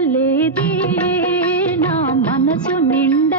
వదలలేదే నా మనసు నిండు